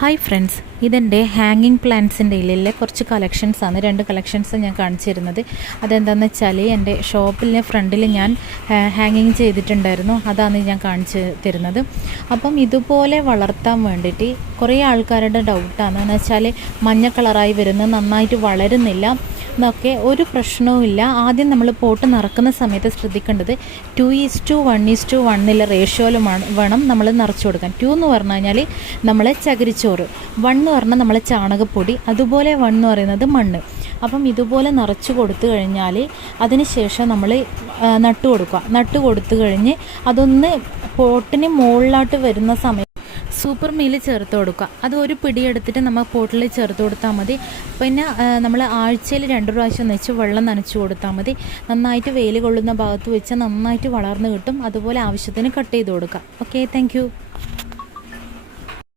Hi friends, ഇതെൻ്റെ ഹാങ്ങിങ് പ്ലാന്റ്സിൻ്റെ ഇല്ലേ കുറച്ച് കളക്ഷൻസാണ്. 2 കളക്ഷൻസ് ഞാൻ കാണിച്ചു തരുന്നത്. അതെന്താണെന്ന് വെച്ചാൽ എൻ്റെ ഷോപ്പിലെ ഫ്രണ്ടിൽ ഞാൻ ഹാങ്ങിങ് ചെയ്തിട്ടുണ്ടായിരുന്നു. അതാണ് ഞാൻ കാണിച്ചു തരുന്നത്. അപ്പം ഇതുപോലെ വളർത്താൻ വേണ്ടിയിട്ട് കുറേ ആൾക്കാരുടെ ഡൗട്ടാണ്. എന്ന് വെച്ചാൽ മഞ്ഞ കളറായി വരുന്നത് നന്നായിട്ട് വളരുന്നില്ല എന്നൊക്കെ. ഒരു പ്രശ്നവുമില്ല. ആദ്യം നമ്മൾ പോട്ട് നിറക്കുന്ന സമയത്ത് ശ്രദ്ധിക്കേണ്ടത് 2:1:1 റേഷ്യോയിലും വേണം നമ്മൾ നിറച്ചു കൊടുക്കാൻ. 2 എന്ന് പറഞ്ഞു കഴിഞ്ഞാൽ നമ്മൾ ചകിരിച്ചോറ്, 1 എന്ന് പറഞ്ഞാൽ നമ്മൾ ചാണകപ്പൊടി, അതുപോലെ 1 എന്ന് പറയുന്നത് മണ്ണ്. അപ്പം ഇതുപോലെ നിറച്ച് കൊടുത്തു കഴിഞ്ഞാൽ അതിന് ശേഷം നമ്മൾ നട്ടു കൊടുത്തു കഴിഞ്ഞ് അതൊന്ന് പോട്ടിന് മുകളിലോട്ട് വരുന്ന സമയത്ത് സൂപ്പർ മീല് ചേർത്ത് കൊടുക്കുക. അത് ഒരു പിടി എടുത്തിട്ട് നമ്മൾ പോട്ടിൽ ചേർത്ത് കൊടുത്താൽ മതി. പിന്നെ നമ്മൾ ആഴ്ചയിൽ 2 പ്രാവശ്യം വെച്ച് വെള്ളം നനച്ച് കൊടുത്താൽ മതി. നന്നായിട്ട് വെയിൽ കൊള്ളുന്ന ഭാഗത്ത് വെച്ച് നന്നായിട്ട് വളർന്ന് കിട്ടും. അതുപോലെ ആവശ്യത്തിന് കട്ട് ചെയ്ത് കൊടുക്കുക. Okay, thank